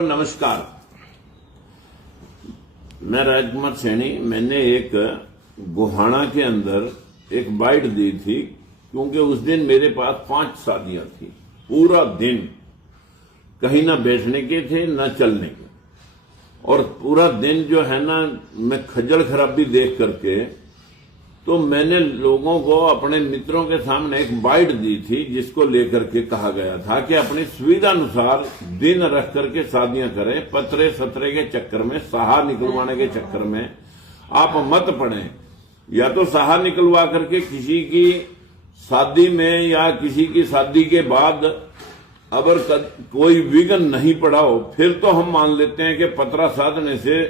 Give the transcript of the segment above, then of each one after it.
नमस्कार, मैं राजकुमार सैनी। मैंने एक गोहाना के अंदर एक बाइट दी थी क्योंकि उस दिन मेरे पास 5 शादियां थी। पूरा दिन कहीं ना बैठने के थे ना चलने के, और पूरा दिन जो है ना मैं खज्जल खराबी देख करके तो मैंने लोगों को, अपने मित्रों के सामने एक बाइट दी थी जिसको लेकर के कहा गया था कि अपनी सुविधा अनुसार दिन रख करके शादियां करें। पतरे सतरे के चक्कर में, सहा निकलवाने के चक्कर में आप मत पड़ें। या तो सहा निकलवा करके किसी की शादी में या किसी की शादी के बाद अगर कोई विघ्न नहीं पड़ा हो, फिर तो हम मान लेते हैं कि पतरा साधने से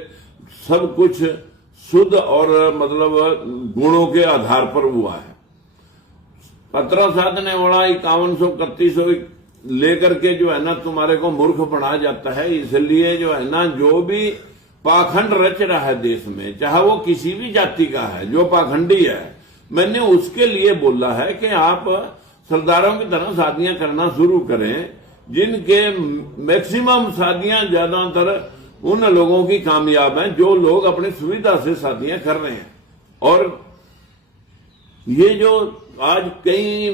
सब कुछ शुद्ध और मतलब गुणों के आधार पर हुआ है। पतरा साधने वाला 5100-3100 लेकर के जो है ना तुम्हारे को मूर्ख बनाया जाता है। इसलिए जो है ना, जो भी पाखंड रच रहा है देश में, चाहे वो किसी भी जाति का है, जो पाखंडी है, मैंने उसके लिए बोला है कि आप सरदारों की तरह शादियां करना शुरू करें, जिनके मैक्सिमम शादियां ज्यादातर उन लोगों की कामयाब हैं जो लोग अपनी सुविधा से शादियां कर रहे हैं। और ये जो आज कई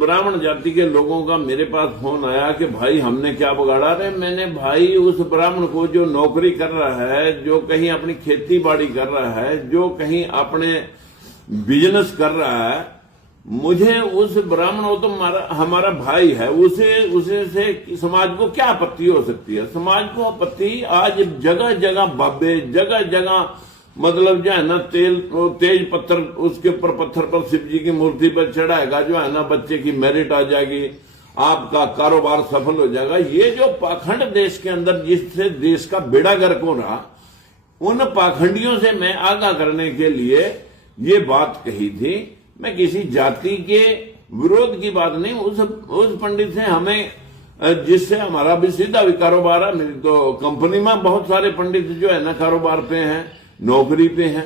ब्राह्मण जाति के लोगों का मेरे पास फोन आया कि भाई हमने क्या बिगाड़ा रहे, मैंने भाई उस ब्राह्मण को जो नौकरी कर रहा है, जो कहीं अपनी खेती बाड़ी कर रहा है, जो कहीं अपने बिजनेस कर रहा है, मुझे उस ब्राह्मण, वो तो हमारा भाई है, उसे से समाज को क्या आपत्ति हो सकती है? समाज को आपत्ति आज जगह जगह बाबे, जगह जगह मतलब जो है ना तेज पत्थर, उसके ऊपर पत्थर पर शिव जी की मूर्ति पर चढ़ाएगा, जो है ना बच्चे की मेरिट आ जाएगी, आपका कारोबार सफल हो जाएगा। ये जो पाखंड देश के अंदर जिससे देश का बेड़ा गर्क हो रहा, उन पाखंडियों से मैं आगाह करने के लिए ये बात कही थी। मैं किसी जाति के विरोध की बात नहीं, उस पंडित से हमें, जिससे हमारा भी सीधा भी कारोबार है। मेरी तो कंपनी में बहुत सारे पंडित जो है ना कारोबार पे हैं, नौकरी पे हैं,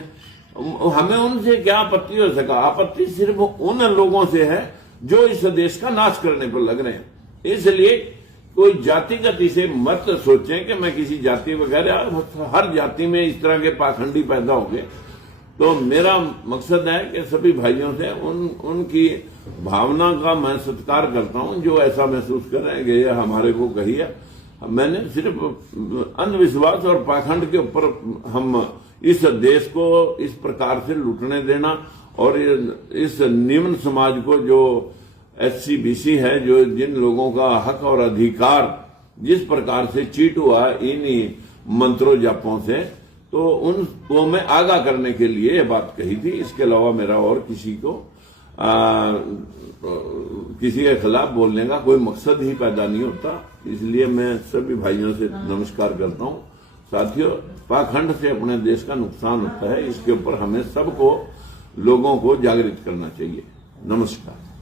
हमें उनसे क्या आपत्ति हो सका? आपत्ति सिर्फ उन लोगों से है जो इस देश का नाश करने पर लग रहे हैं। इसलिए कोई जातिगति से मत सोचें कि मैं किसी जाति वगैरह, हर जाति में इस तरह के पाखंडी पैदा हो गए। तो मेरा मकसद है कि सभी भाइयों से उनकी भावना का मैं सत्कार करता हूं, जो ऐसा महसूस कर रहे हैं कि ये हमारे को कही है। मैंने सिर्फ अंधविश्वास और पाखंड के ऊपर हम इस देश को इस प्रकार से लूटने देना, और इस निम्न समाज को, जो SC BC है, जो जिन लोगों का हक और अधिकार जिस प्रकार से चीट हुआ इन्हीं मंत्रों जापों से, तो उनको मैं आगाह करने के लिए यह बात कही थी। इसके अलावा मेरा और किसी को किसी के खिलाफ बोलने का कोई मकसद ही पैदा नहीं होता। इसलिए मैं सभी भाइयों से नमस्कार करता हूं। साथियों, पाखंड से अपने देश का नुकसान होता है, इसके ऊपर हमें सबको, लोगों को जागृत करना चाहिए। नमस्कार।